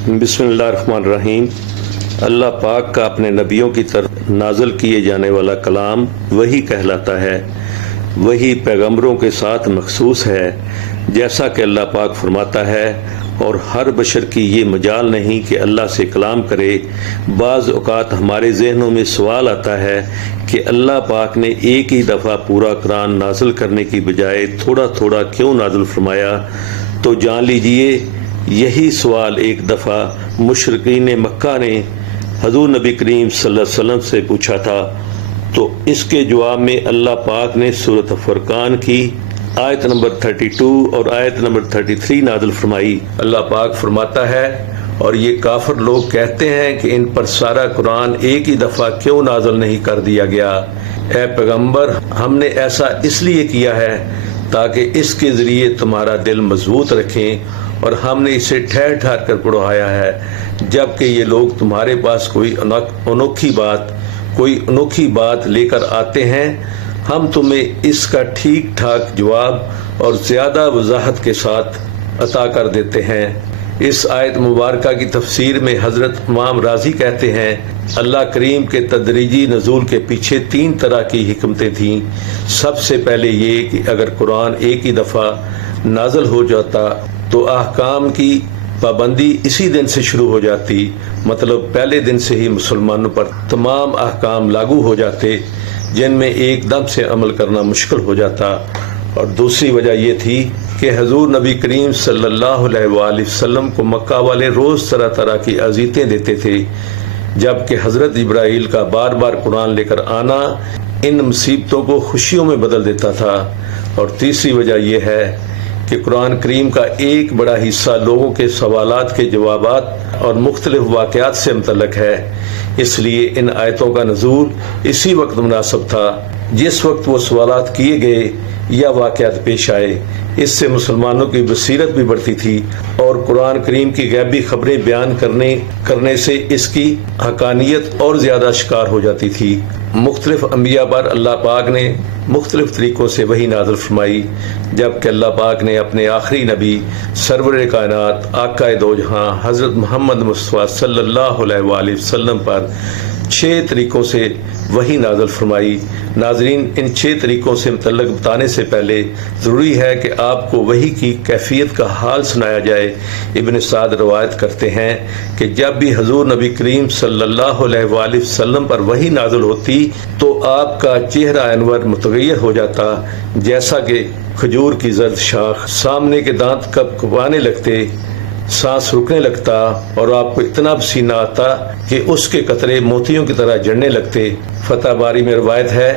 बिस्मिल्लाहिर्रहमानिर्रहीम। अल्लाह पाक का अपने नबियों की तरफ नाज़िल किए जाने वाला कलाम वही कहलाता है, वही पैगंबरों के साथ मखसूस है। जैसा कि अल्लाह पाक फरमाता है, और हर बशर की ये मजाल नहीं कि अल्लाह से कलाम करे। बाज़ औक़ात हमारे जहनों में सवाल आता है कि अल्लाह पाक ने एक ही दफ़ा पूरा कुरान नाज़िल करने की बजाय थोड़ा थोड़ा क्यों नाज़िल फरमाया। तो जान लीजिए, यही सवाल एक दफ़ा मुशरिकीन मक्का ने हज़ूर नबी करीम सल्लल्लाहु अलैहि वसल्लम से पूछा था। तो इसके जवाब में अल्लाह पाक ने सूरत फुरकान की आयत नंबर 32 और आयत नंबर 33 नाज़िल फरमाई। अल्लाह पाक फरमाता है, और ये काफिर लोग कहते हैं कि इन पर सारा कुरान एक ही दफ़ा क्यों नाज़िल नहीं कर दिया गया। ए पैगंबर, हमने ऐसा इसलिए किया है ताकि इसके ज़रिए तुम्हारा दिल मजबूत रखें, और हमने इसे ठहर ठहर कर पढ़ाया है। जबकि ये लोग तुम्हारे पास कोई अनोखी बात लेकर आते हैं, हम तुम्हें इसका ठीक ठाक जवाब और ज़्यादा वजाहत के साथ अता कर देते हैं। इस आयत मुबारका की तफसीर में हज़रत इमाम राजी कहते हैं, अल्लाह करीम के तदरीजी नज़ूल के पीछे 3 तरह की हिकमतें थीं। सबसे पहले ये कि अगर कुरान एक ही दफ़ा नाज़िल हो जाता तो अहकाम की पाबंदी इसी दिन से शुरू हो जाती, मतलब पहले दिन से ही मुसलमानों पर तमाम अहकाम लागू हो जाते जिनमें एकदम से अमल करना मुश्किल हो जाता। और दूसरी वजह यह थी कि हजूर नबी करीम सल्लल्लाहु अलैहि वसल्लम को मक्का वाले रोज़ तरह तरह की अज़ीयतें देते थे, जबकि हज़रत इब्राहील का बार बार कुरान लेकर आना इन मुसीबतों को खुशियों में बदल देता था। और तीसरी वजह यह है कि कुरान करीम का एक बड़ा हिस्सा लोगों के सवालात के जवाबात और मुख्तलिफ वाक़यात से मुतल्लक है। इसलिए इन आयतों का नज़ूल इसी वक्त मुनासिब था जिस वक्त वो सवालात किए गए या वाक़यात पेश आए। इससे मुसलमानों की बसीरत भी बढ़ती थी और कुरान करीम की गैबी खबरें बयान करने से इसकी हकानियत और ज़्यादा शिकार हो जाती थी। मुख्तलिफ अम्बिया पर अल्लाह पाक ने मुख्तलिफ तरीक़ों से वही नाज़िल फरमाई, जबकि अल्लाह पाक ने अपने आखिरी नबी सरवर कायनात आकाए दो जहां हज़रत मोहम्मद मुस्तफ़ा सल्लल्लाहु अलैहि वसल्लम पर 6 तरीक़ों से वही नाज़िल फरमाई। नाज़रीन, इन 6 तरीक़ों से मुतल्लक बताने से पहले ज़रूरी है कि आपको वही की कैफियत का हाल सुनाया जाए। इब्न साद रवायत करते हैं कि जब भी हजूर नबी करीम सल्लल्लाहु अलैहि वसल्लम पर वही नाज़िल होती तो आपका चेहरा अनवर मुतगय्यर हो जाता, जैसा कि खजूर की जर्द शाख, सामने के दांत कपकपाने लगते, सांस रुकने लगता और आपको इतना पसीना आता कि उसके कतरे मोतियों की तरह जड़ने लगते। फतह बारी में रवायत है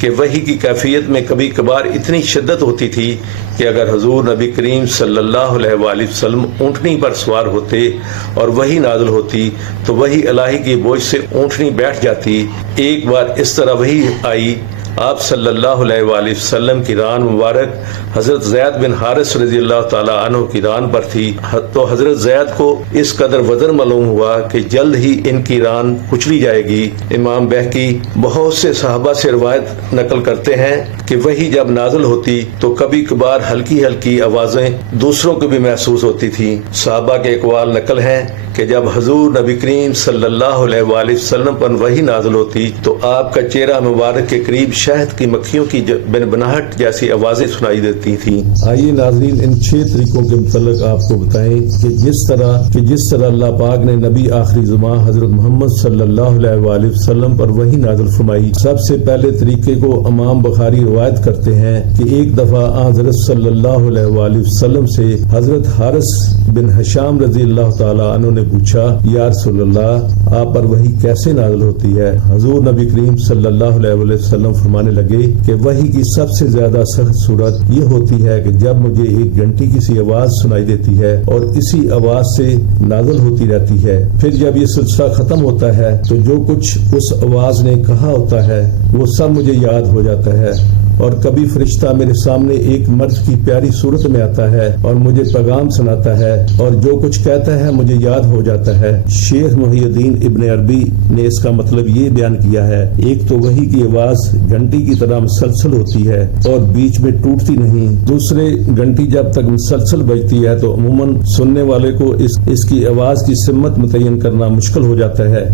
कि वही की कैफियत में कभी कभार इतनी शिद्दत होती थी कि अगर हजूर नबी करीम सल्लल्लाहु अलैहि वसल्लम ऊँटनी पर सवार होते और वही नाज़िल होती तो वही इलाही की बोझ से ऊँटनी बैठ जाती। एक बार इस तरह वही आई, आप सल्लल्लाहु अलैहि वसल्लम की रान मुबारक हज़रत ज़ैद बिन हारिस रज़ियल्लाहु ताला अन्हु की रान पर थी। तो हज़रत ज़ैद को इस कदर वज़न मालूम हुआ कि जल्द ही इनकी रान कुचली जाएगी। इमाम बहकी बहुत से सहाबा से रवायत नकल करते हैं कि वही जब नाज़िल होती तो कभी कभार हल्की हल्की आवाज़ें दूसरों को भी महसूस होती थी। सहाबा के अक़वाल नकल हैं कि जब हजूर नबी करीम सल्लल्लाहु अलैहि वसल्लम पर वही नाज़िल होती तो आपका चेहरा मुबारक के करीब शहद की मक्खियों की बनबनाहट जैसी आवाज़ें सुनाई देती थीं। आइए नाज़रीन, इन 6 तरीकों के मुतल्लिक़ आपको बताएं कि जिस तरह अल्लाह पाक ने नबी आखिरी ज़मां हज़रत मोहम्मद सल्लल्लाहु अलैहि वसल्लम पर वही नाज़िल फरमाई। सबसे पहले तरीके को इमाम बुखारी रवायत करते हैं कि एक दफ़ा हज़रत सल्लल्लाहु अलैहि वसल्लम से हज़रत हारिस बिन हिशाम रज़ियल्लाहु ताला अन्हु ने पूछा, या रसूलल्लाह, आप पर वही कैसे नाज़िल होती है। हजूर नबी करीम सल्लल्लाहु अलैहि वसल्लम फरमाने लगे कि वही की सबसे ज्यादा सख्त सूरत ये होती है कि जब मुझे एक घंटी की सी आवाज सुनाई देती है और इसी आवाज से नाज़िल होती रहती है। फिर जब ये सिलसिला खत्म होता है तो जो कुछ उस आवाज ने कहा होता है वो सब मुझे याद हो जाता है اور کبھی فرشتہ میرے سامنے ایک مرد کی پیاری صورت میں آتا ہے اور مجھے پیغام سناتا ہے اور جو کچھ کہتا ہے مجھے یاد ہو جاتا ہے۔ شیخ محی الدین ابن عربی نے اس کا مطلب یہ بیان کیا ہے، ایک تو وحی کی آواز گھنٹی کی طرح مسلسل ہوتی ہے اور بیچ میں ٹوٹتی نہیں، دوسرے گھنٹی جب تک مسلسل بجتی ہے تو عموماً سننے والے کو اس کی آواز کی سمت متعین کرنا مشکل ہو جاتا ہے،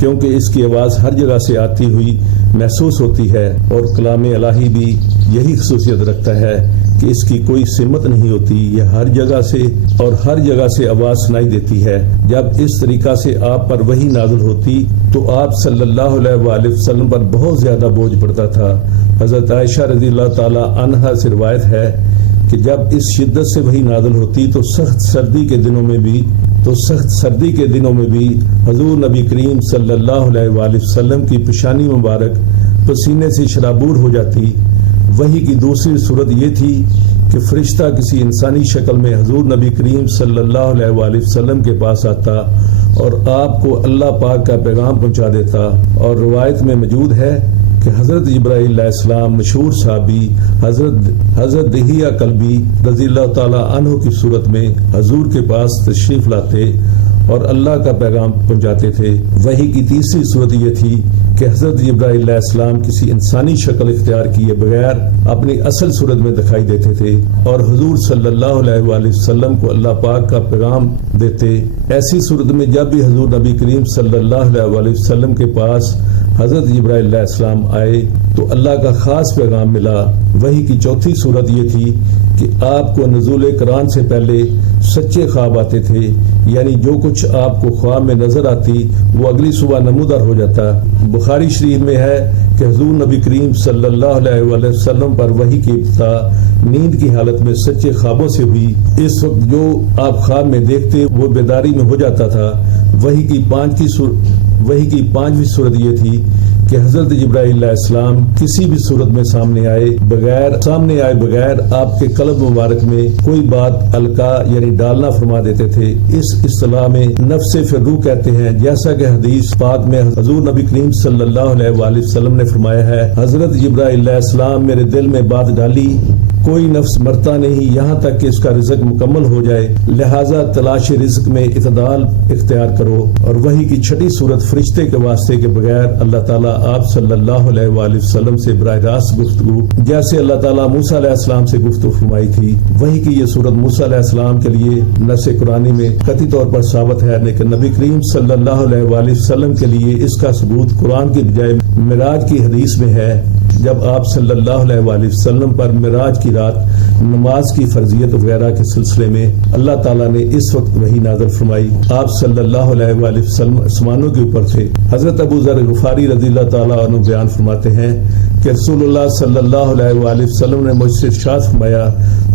کیونکہ اس کی آواز ہر جگہ سے آتی ہوئی محسوس ہوتی ہے، اور کلام الہی بھی یہی خصوصیت رکھتا ہے کہ اس کی کوئی سمت نہیں ہوتی، یہ ہر جگہ سے آواز سنائی دیتی ہے۔ جب اس طریقہ سے آپ پر وحی نازل ہوتی تو آپ صلی اللہ علیہ وآلہ وسلم پر بہت زیادہ بوجھ پڑتا تھا۔ حضرت عائشہ رضی اللہ تعالی عنہا سے روایت ہے کہ جب اس شدت سے وحی نازل ہوتی تو سخت سردی کے دنوں میں بھی حضور نبی کریم صلی اللہ علیہ وآلہ وسلم کی پیشانی مبارک پسینے سے شرابور ہو جاتی۔ وحی کی دوسری صورت یہ تھی کہ فرشتہ کسی انسانی شکل میں حضور نبی کریم صلی اللہ علیہ وآلہ وسلم کے پاس آتا اور آپ کو اللہ پاک کا پیغام پہنچا دیتا، اور روایت میں موجود ہے کہ حضرت جبرائیل علیہ السلام مشہور صحابی حضرت دہیہ کلبی رضی اللہ تعالی عنہ کی صورت میں حضور کے پاس تشریف لاتے اور اللہ کا پیغام پہنچاتے تھے۔ وحی کی تیسری صورت یہ تھی کہ حضرت جبرائیل علیہ السلام کسی انسانی شکل اختیار کیے بغیر اپنی اصل صورت میں دکھائی دیتے تھے اور حضور صلی اللہ علیہ وآلہ وسلم کو اللہ پاک کا پیغام دیتے۔ ایسی صورت میں جب بھی حضور نبی کریم صلی اللہ علیہ وآلہ وسلم کے پاس حضرت جبرائیل علیہ السلام آئے تو اللہ کا خاص پیغام ملا۔ وحی کی چوتھی صورت یہ تھی کہ آپ کو نزول قرآن سے پہلے سچے خواب آتے تھے، یعنی جو کچھ آپ کو خواب میں نظر آتی وہ اگلی صبح نمودار ہو جاتا۔ بخاری شریف میں ہے کہ حضور نبی کریم صلی اللہ علیہ وآلہ وسلم پر وحی کی ابتدا نیند کی حالت میں سچے خوابوں سے ہوئی۔ اس وقت جو آپ خواب میں دیکھتے وہ بیداری میں ہو جاتا تھا۔ وحی کی پانچویں صورت یہ تھی کہ حضرت جبرائیل علیہ السلام کسی بھی صورت میں سامنے آئے بغیر آپ کے قلب مبارک میں کوئی بات القا یعنی ڈالنا فرما دیتے تھے۔ اس اصطلاح میں نفس فرو کہتے ہیں، جیسا کہ حدیث پاک میں حضور نبی کریم صلی اللہ علیہ وآلہ وسلم نے فرمایا ہے، حضرت جبرائیل علیہ السلام میرے دل میں بات ڈالی، کوئی نفس مرتا نہیں یہاں تک کہ اس کا رزق مکمل ہو جائے، لہٰذا تلاش رزق میں اعتدال اختیار کرو۔ اور وحی کی چھٹی صورت فرشتے کے واسطے کے بغیر اللہ تعالیٰ آپ صلی اللہ علیہ وآلہ وسلم سے براہ راست گفتگو، جیسے اللہ تعالیٰ موسیٰ علیہ السلام سے گفتگو فرمائی تھی۔ وحی کی یہ صورت موسیٰ علیہ السلام کے لیے نص قرآنی میں قطعی طور پر ثابت ہے، لیکن نبی کریم صلی اللہ علیہ وآلہ وسلم کے لیے اس کا ثبوت قرآن کی بجائے معراج کی حدیث میں ہے، جب آپ صلی اللہ علیہ وآلہ وسلم پر معراج کی رات نماز کی فرضیت وغیرہ کے سلسلے میں اللہ تعالیٰ نے اس وقت وحی نازل فرمائی۔ آپ صلی اللہ علیہ وآلہ وسلم آسمانوں کے اوپر تھے۔ حضرت ابو ذر غفاری رضی اللہ تعالیٰ عنہ بیان فرماتے ہیں کہ رسول اللہ صلی اللہ علیہ وآلہ وسلم نے مجھ سے ارشاد فرمایا،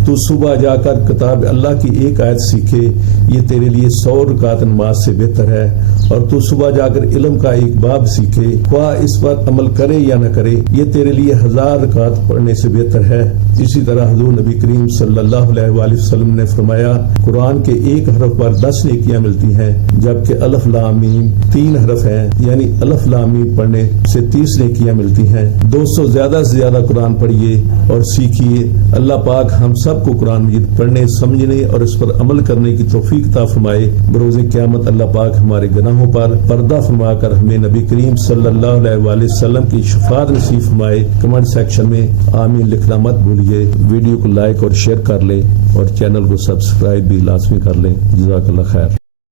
تو صبح جا کر کتاب اللہ کی ایک آیت سیکھے، یہ تیرے لیے 100 رکعت نماز سے بہتر ہے، اور تو صبح جا کر علم کا ایک باب سیکھے، خواہ اس پر عمل کرے یا نہ کرے، یہ تیرے لیے 1000 رکعت پڑھنے سے بہتر ہے۔ اسی طرح حضور نبی کریم صلی اللہ علیہ وآلہ وسلم نے فرمایا، قرآن کے ایک حرف پر 10 نیکیاں ملتی ہیں، جبکہ الف لام میم 3 حرف ہیں، یعنی الف لام میم پڑھنے سے 30 نیکیاں ملتی ہیں۔ دوستو، زیادہ سے زیادہ قرآن پڑھیے اور سیکھیے۔ اللہ پاک ہم سب کو قرآن مجید پڑھنے، سمجھنے اور اس پر عمل کرنے کی توفیق عطا فرمائے۔ بروز قیامت اللہ پاک ہمارے گناہوں پر پردہ فرما کر ہمیں نبی کریم صلی اللہ علیہ وآلہ وسلم کی شفاعت نصیب فرمائے۔ کمنٹ سیکشن میں آمین لکھنا مت بھولیے۔ ویڈیو کو لائک اور شیئر کر لیں اور چینل کو سبسکرائب بھی لازمی کر لیں۔ جزاک اللہ خیر۔